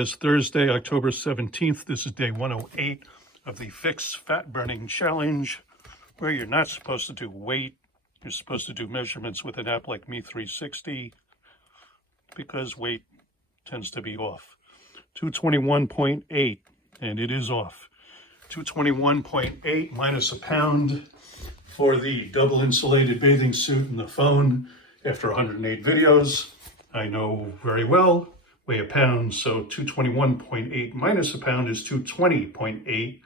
It's Thursday, October 17th. This is day 108 of the pHix Fat Burning Challenge, where you're not supposed to do weight. You're supposed to do measurements with an app like Me360 because weight tends to be off. 221.8, and it is off. 221.8 minus a pound for the double insulated bathing suit and the phone after 108 videos. I know very well. Weigh a pound, so 221.8 minus a pound is 220.8,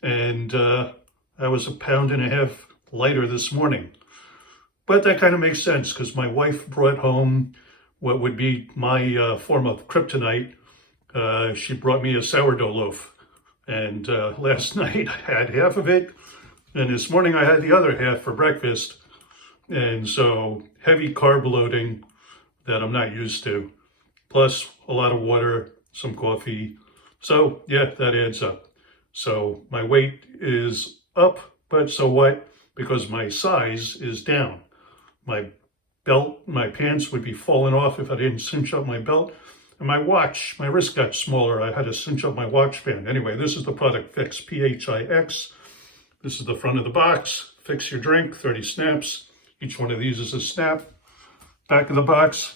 and I was a pound and a half lighter this morning. But that kind of makes sense because my wife brought home what would be my form of kryptonite. She brought me a sourdough loaf, and last night I had half of it, and this morning I had the other half for breakfast, and so heavy carb loading that I'm not used to. Plus a lot of water, some coffee. So yeah, that adds up. So my weight is up, but so what? Because my size is down. My belt, my pants would be falling off if I didn't cinch up my belt. And my watch, my wrist got smaller. I had to cinch up my watch band. Anyway, this is the product pHix, pHix. This is the front of the box. Fix your drink, 30 snaps. Each one of these is a snap. Back of the box.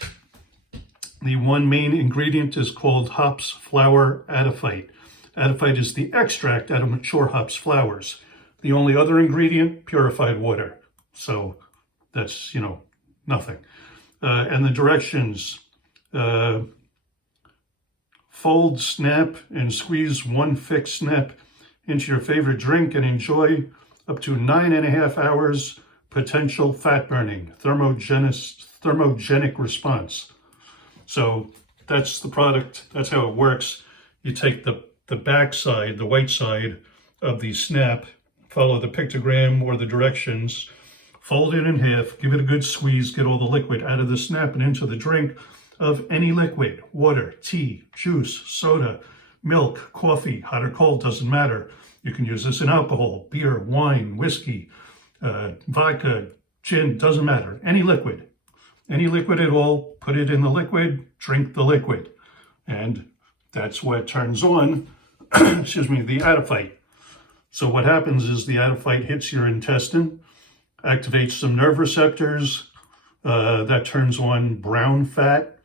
The one main ingredient is called hops flower adiphyte. Adiphyte is the extract out of mature hops flowers. The only other ingredient, purified water. So that's, nothing. And the directions, fold, snap, and squeeze one pHix snap into your favorite drink and enjoy up to 9.5 hours potential fat burning, thermogenic response. So that's the product, that's how it works. You take the back side, the white side of the snap, follow the pictogram or the directions, fold it in half, give it a good squeeze, get all the liquid out of the snap and into the drink of any liquid, water, tea, juice, soda, milk, coffee, hot or cold, doesn't matter. You can use this in alcohol, beer, wine, whiskey, vodka, gin, doesn't matter, any liquid. Any liquid at all, put it in the liquid, drink the liquid. And that's what turns on, excuse me, the adiphyte. So what happens is the adiphyte hits your intestine, activates some nerve receptors, that turns on brown fat.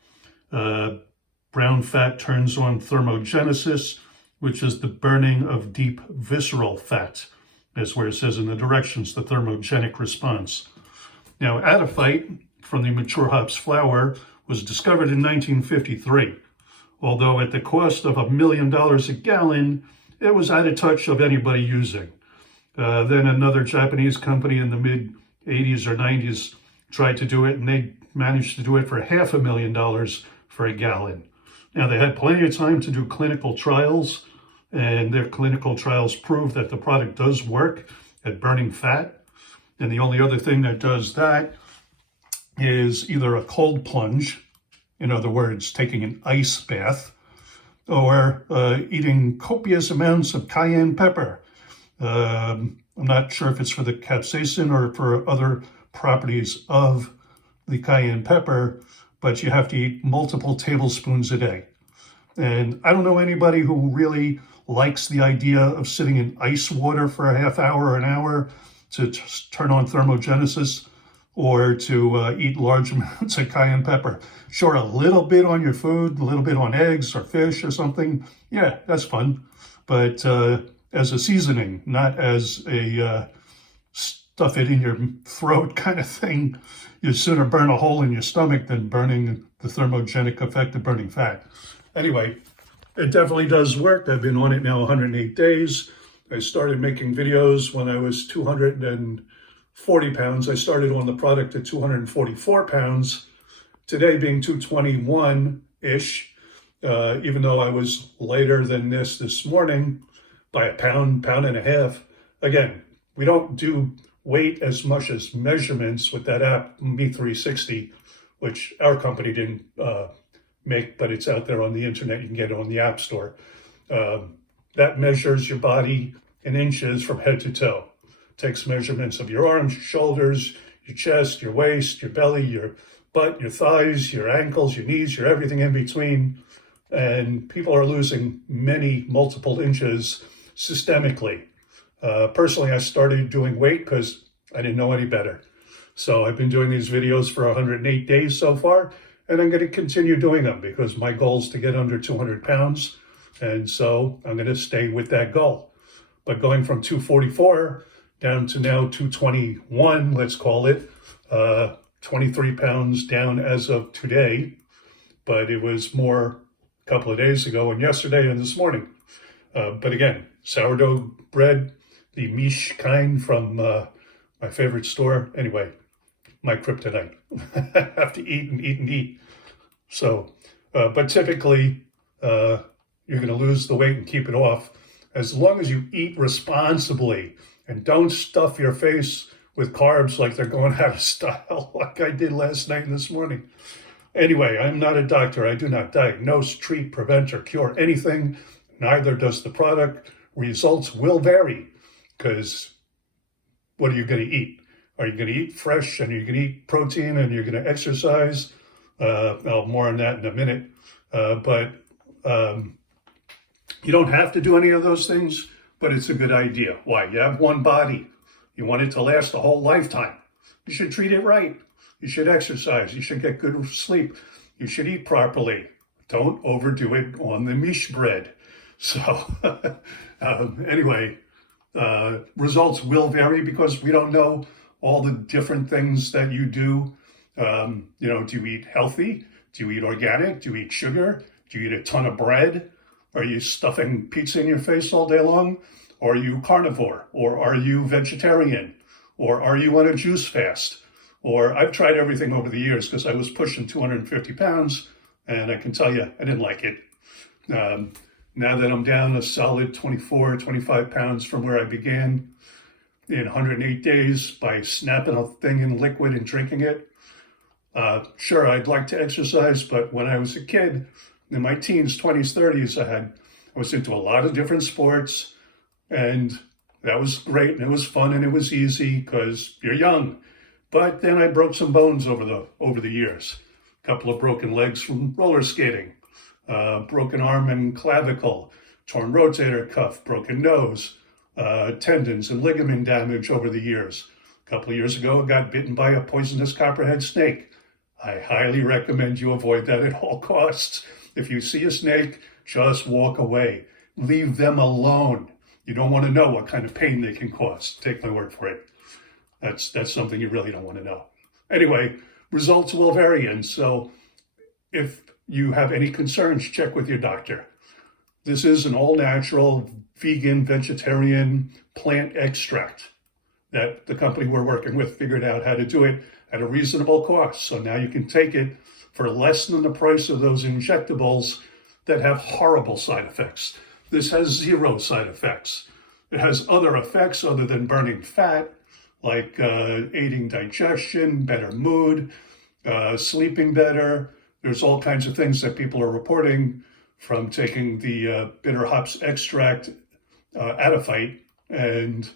Brown fat turns on thermogenesis, which is the burning of deep visceral fat. That's where it says in the directions, the thermogenic response. Now, adiphyte from the mature hops flower was discovered in 1953. Although at the cost of $1 million a gallon, it was out of touch of anybody using. Then another Japanese company in the mid 80s or 90s tried to do it, and they managed to do it for $500,000 for a gallon. Now they had plenty of time to do clinical trials, and their clinical trials proved that the product does work at burning fat. And the only other thing that does that is either a cold plunge, in other words, taking an ice bath, or eating copious amounts of cayenne pepper. I'm not sure if it's for the capsaicin or for other properties of the cayenne pepper, but you have to eat multiple tablespoons a day. And I don't know anybody who really likes the idea of sitting in ice water for a half hour or an hour to turn on thermogenesis, or to eat large amounts of cayenne pepper. Sure, a little bit on your food, a little bit on eggs or fish or something, yeah, that's fun. But as a seasoning, not as a stuff it in your throat kind of thing. You'd sooner burn a hole in your stomach than burning the thermogenic effect of burning fat. Anyway, it definitely does work. I've been on it now 108 days. I started making videos when I was 240 pounds. I started on the product at 244 pounds. Today being 221-ish, even though I was lighter than this morning by a pound and a half. Again, we don't do weight as much as measurements with that app, Me360, which our company didn't make, but it's out there on the internet. You can get it on the App Store. That measures your body in inches from head to toe. Takes measurements of your arms, your shoulders, your chest, your waist, your belly, your butt, your thighs, your ankles, your knees, your everything in between. and people are losing multiple inches systemically. Personally, I started doing weight because I didn't know any better. So I've been doing these videos for 108 days so far, and I'm going to continue doing them because my goal is to get under 200 pounds. And so I'm going to stay with that goal. But going from 244 down to now 221, let's call it, 23 pounds down as of today. But it was more a couple of days ago and yesterday and this morning. But again, sourdough bread, the miche kind from my favorite store. Anyway, my kryptonite. I have to eat and eat and eat. So, but typically, you're going to lose the weight and keep it off as long as you eat responsibly and don't stuff your face with carbs like they're going out of style, like I did last night and this morning. Anyway, I'm not a doctor. I do not diagnose, treat, prevent, or cure anything. Neither does the product. Results will vary because what are you going to eat? Are you going to eat fresh and you're going to eat protein and you're going to exercise? More on that in a minute. But you don't have to do any of those things, but it's a good idea. Why? You have one body. You want it to last a whole lifetime. You should treat it right. You should exercise. You should get good sleep. You should eat properly. Don't overdo it on the miche bread. So anyway, results will vary because we don't know all the different things that you do. Do you eat healthy? Do you eat organic? Do you eat sugar? Do you eat a ton of bread? Are you stuffing pizza in your face all day long? Or are you carnivore? Or are you vegetarian? Or are you on a juice fast? Or I've tried everything over the years because I was pushing 250 pounds and I can tell you I didn't like it. Now that I'm down a solid 24, 25 pounds from where I began in 108 days by snapping a thing in liquid and drinking it, sure, I'd like to exercise, but when I was a kid, in my teens, 20s, 30s, I was into a lot of different sports, and that was great, and it was fun, and it was easy because you're young. But then I broke some bones over the years. A couple of broken legs from roller skating, broken arm and clavicle, torn rotator cuff, broken nose, tendons and ligament damage over the years. A couple of years ago, I got bitten by a poisonous copperhead snake. I highly recommend you avoid that at all costs. If you see a snake, just walk away. Leave them alone. You don't want to know what kind of pain they can cause. Take my word for it. That's something you really don't want to know. Anyway, results will vary. And so if you have any concerns, check with your doctor. This is an all-natural, vegan, vegetarian plant extract that the company we're working with figured out how to do it at a reasonable cost. So now you can take it for less than the price of those injectables that have horrible side effects. This has 0 side effects. It has other effects other than burning fat, like aiding digestion, better mood, sleeping better. There's all kinds of things that people are reporting from taking the bitter hops extract adiphyte. And,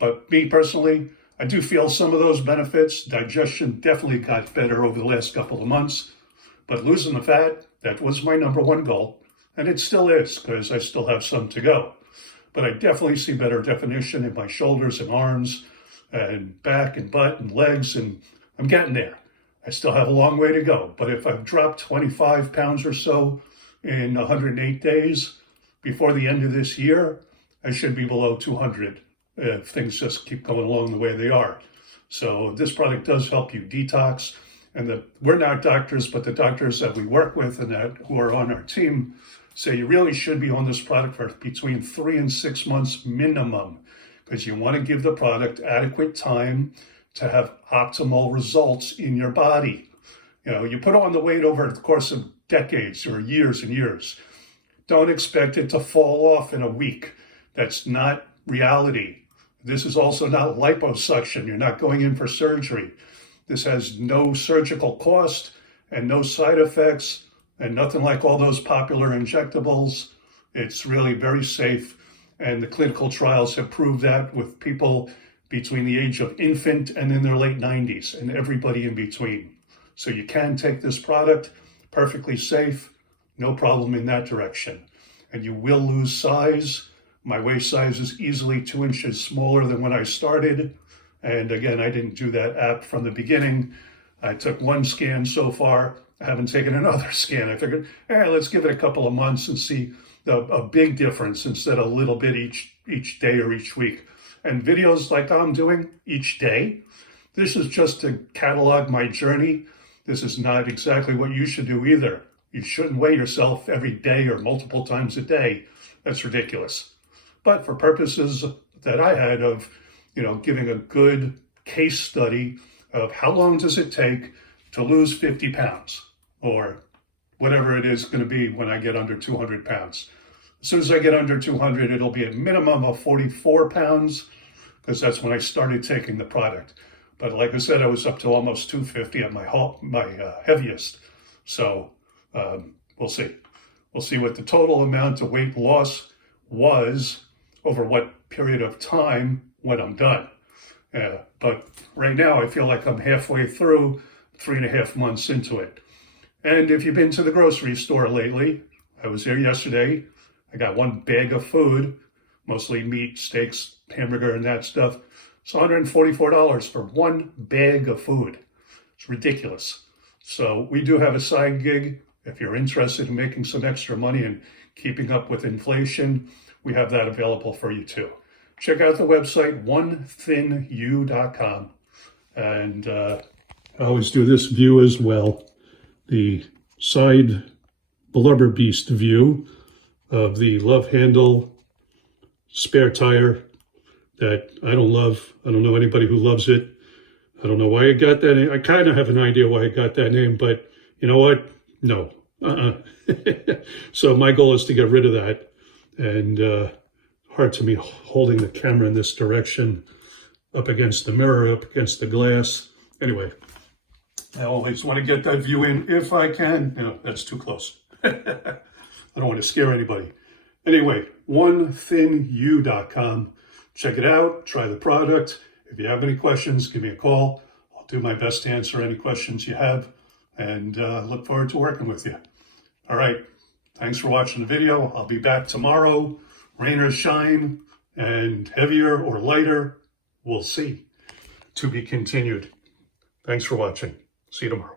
but me personally, I do feel some of those benefits. Digestion definitely got better over the last couple of months. But losing the fat, that was my number one goal. And it still is, because I still have some to go. But I definitely see better definition in my shoulders and arms and back and butt and legs, and I'm getting there. I still have a long way to go. But if I've dropped 25 pounds or so in 108 days, before the end of this year, I should be below 200 if things just keep going along the way they are. So this product does help you detox. And we're not doctors, but the doctors that we work with and who are on our team say you really should be on this product for between 3 and 6 months minimum, because you want to give the product adequate time to have optimal results in your body. You put on the weight over the course of decades or years and years. Don't expect it to fall off in a week. That's not reality. This is also not liposuction. You're not going in for surgery. This has no surgical cost and no side effects and nothing like all those popular injectables. It's really very safe. And the clinical trials have proved that with people between the age of infant and in their late 90s and everybody in between. So you can take this product, perfectly safe, no problem in that direction. And you will lose size. My waist size is easily 2 inches smaller than when I started. And again, I didn't do that app from the beginning. I took one scan so far. I haven't taken another scan. I figured, let's give it a couple of months and see a big difference instead of a little bit each day or each week. And videos like I'm doing each day, this is just to catalog my journey. This is not exactly what you should do either. You shouldn't weigh yourself every day or multiple times a day. That's ridiculous. But for purposes that I had of, giving a good case study of how long does it take to lose 50 pounds or whatever it is going to be when I get under 200 pounds. As soon as I get under 200, it'll be a minimum of 44 pounds because that's when I started taking the product. But like I said, I was up to almost 250 at my heaviest. So we'll see. We'll see what the total amount of weight loss was over what period of time when I'm done. But right now, I feel like I'm halfway through, 3.5 months into it. And if you've been to the grocery store lately, I was there yesterday. I got one bag of food, mostly meat, steaks, hamburger, and that stuff. It's $144 for one bag of food. It's ridiculous. So we do have a side gig. If you're interested in making some extra money and keeping up with inflation, we have that available for you too. Check out the website, onethinu.com. And I always do this view as well. The side blubber beast view of the love handle spare tire that I don't love. I don't know anybody who loves it. I don't know why I got that name. I kind of have an idea why I got that name, but you know what? No. So my goal is to get rid of that. And hard to me holding the camera in this direction, up against the mirror, up against the glass. Anyway, I always want to get that view in if I can. That's too close. I don't want to scare anybody. Anyway, onethinu.com. Check it out. Try the product. If you have any questions, give me a call. I'll do my best to answer any questions you have, and look forward to working with you. All right. Thanks for watching the video. I'll be back tomorrow. Rain or shine, and heavier or lighter, we'll see. To be continued. Thanks for watching. See you tomorrow.